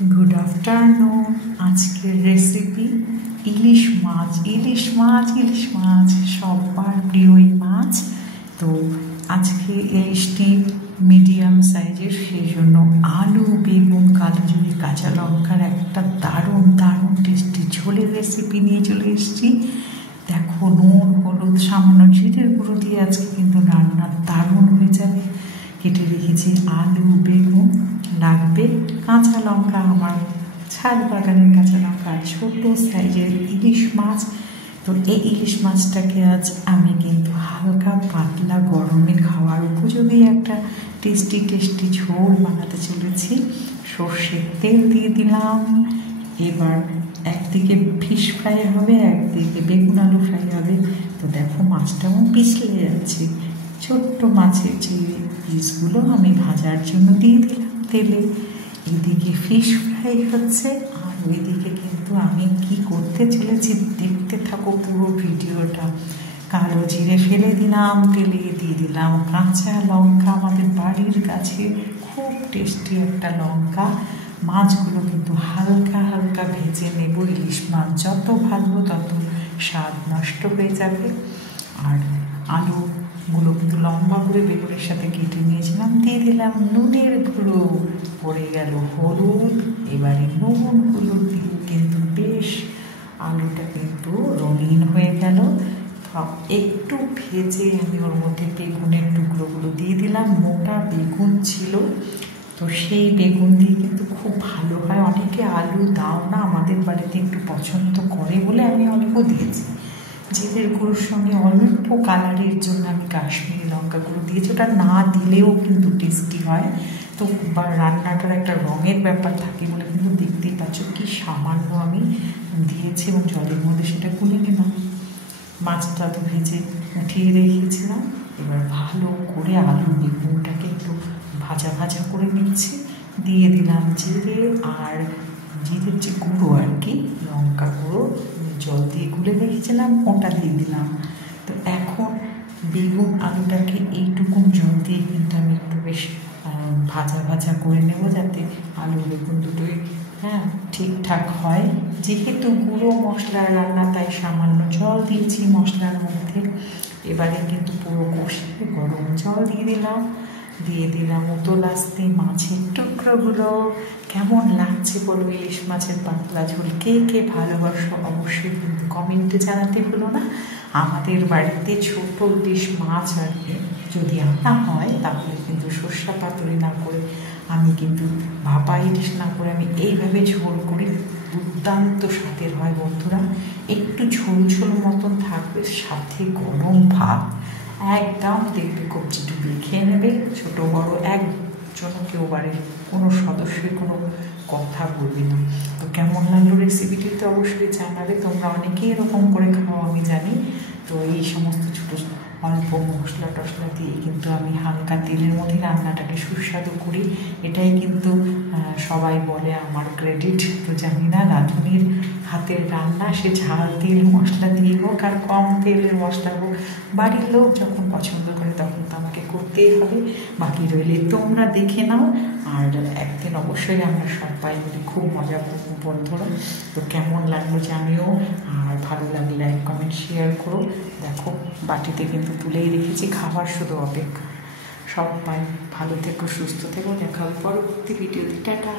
Good afternoon. আজকের recipe ইলিশ মাছ। ইলিশ মাছ ইলিশ মাছ সবার প্রিয় এই মাছ। তো আজকে ইলিশটি মিডিয়াম সাইজের, সেই জন্য আলু, বেগুন, কালো জিরে, কাঁচা লঙ্কার একটা দারুণ দারুণ টেস্টি ঝোলের রেসিপি নিয়ে চলে এসেছি। দেখো, নুন, হলুদ, সামান্য জিরের গুঁড়ো দিয়ে আজকে কিন্তু রান্না দারুণ হয়ে যাবে। কেটে রেখেছি আলু, বেগুন, লাগবে কাঁচা লঙ্কা, আমার ছাদ বাগানের কাঁচা লঙ্কা, ছোট সাইজের ইলিশ মাছ। তো এই ইলিশ মাছটাকে আজ আমি কিন্তু হালকা পাতলা গরমে খাওয়ার উপযোগী একটা টেস্টি টেস্টি ঝোল বানাতে চলেছি। সর্ষের তেল দিয়ে দিলাম। এবার একদিকে ফিশ ফ্রাই হবে, একদিকে বেগুন আলু ফ্রাই হবে। তো দেখো, মাছটাও পিছলে যাচ্ছে। ছোট্ট মাছের যে পিসগুলো আমি ভাজার জন্য দিয়ে দিলাম তেলে। এদিকে ফিশ ফ্রাই হচ্ছে, আর ওইদিকে কিন্তু আমি কি করতে চলেছি দেখতে থাকো পুরো ভিডিওটা। কালো জিরে ফেলে দিলাম তেলে, দিয়ে দিলাম কাঁচা লঙ্কা, আমাদের বাড়ির কাছে খুব টেস্টি একটা লঙ্কা। মাছগুলো কিন্তু হালকা হালকা ভেজে নেব। ইলিশ মাছ যত ভাজবো তত স্বাদ নষ্ট হয়ে যাবে। আর আলুগুলো কিন্তু লম্বা করে বেগুনের সাথে কেটে নিয়েছিলাম। দিয়ে দিলাম নুনের গুঁড়ো, পড়ে গেল হলুদ। এবারে নুন হলুদ দিয়ে কিন্তু বেশ আলুটা কিন্তু রঙিন হয়ে গেল। একটু ভেজে আমি ওর মধ্যে বেগুনের টুকরোগুলো দিয়ে দিলাম। মোটা বেগুন ছিল, তো সেই বেগুন দিয়ে কিন্তু খুব ভালো হয়। অনেকে আলু দাও না, আমাদের বাড়িতে একটু পছন্দ করে বলে আমি অল্প দিয়েছি। জিরের গুঁড়োর সঙ্গে অল্প কালারের জন্য আমি কাশ্মীরি লঙ্কা গুঁড়ো দিয়েছি। ওটা না দিলেও কিন্তু টেস্টি হয়। তো রান্নাটার একটা রঙের ব্যাপার থাকে বলে কিন্তু দেখতেই পাচ্ছ কি সামান্য আমি দিয়েছি, এবং জলের মধ্যে সেটা গুলে নিলাম। মাছটা তো ভেজে উঠিয়ে রেখেছিলাম। এবার ভালো করে আলু বেগুনটাকে একটু ভাজা ভাজা করে নিচ্ছি। দিয়ে দিলাম জিরে, আর জিরের যে গুঁড়ো আর কি, লঙ্কা গুঁড়ো জল দিয়ে গুলে রেখেছিলাম, ওটা দিয়ে দিলাম। তো এখন বেগুন আলুটাকে এইটুকুন জল দিয়ে কিন্তু আমি একটু বেশ ভাজা ভাজা করে নেব, যাতে আলু বেগুন দুটোই ঠিকঠাক হয়। যেহেতু গুঁড়ো মশলার রান্না, তাই সামান্য জল দিয়েছি মশলার মধ্যে। এবারে কিন্তু পুরো কষিয়ে গরম জল দিয়ে দিলাম। দিয়ে দিলাম উতল আসতে মাছের টুকরোগুলো। কেমন লাগছে বলো ইলিশ মাছের পাতলা ঝোল? কে কে ভালোবাসো অবশ্যই কিন্তু কমেন্টে জানাতে ভুলো না। আমাদের বাড়িতে ছোট ইলিশ মাছ আর কি যদি আনা হয়, তাহলে কিন্তু সর্ষে পাতুরি না করে, আমি কিন্তু ভাপা ইলিশ না করে আমি এইভাবে ঝোল করি। দুর্দান্ত স্বাদের হয় বন্ধুরা। একটু ঝোল ঝোল মতন থাকবে, সাথে গরম ভাত, একদম দেখবে কবজি ডুবিয়ে খেয়ে নেবে। ছোটো বড়ো একজন কেউ বাড়ির কোনো সদস্যের কোনো কথা বলবে না। তো কেমন লাগলো রেসিপিটি তো অবশ্যই জানাবে। তোমরা অনেকেই এরকম করে খাও আমি জানি। তো এই সমস্ত ছোটো অল্প মশলা টশলা দিয়ে কিন্তু আমি হালকা তেলের মধ্যে রান্নাটাকে সুস্বাদু করি। এটাই কিন্তু সবাই বলে আমার ক্রেডিট। তো জানি না, রাঁধুনির হাতের রান্না সে ঝাল তেল মশলা দিয়ে হোক আর কম তেলের মশলা হোক, বাড়ির লোক যখন পছন্দ করে তখন তো আমাকে করতেই হবে। বাকি রইলে তোমরা দেখে নাও। আর একদিন অবশ্যই আমরা সবাই মিলে খুব মজা করবো বন্ধুরা। তো কেমন লাগলো জানিও, আর ভালো লাগলে লাইক কমেন্ট শেয়ার করো। দেখো, বাটিতে কিন্তু তুলেই রেখেছি, খাবার শুধু অপেক্ষা। সবাই ভালো থেকো, সুস্থ থেকো। দেখা হবে পরবর্তী ভিডিওতে। টাটা।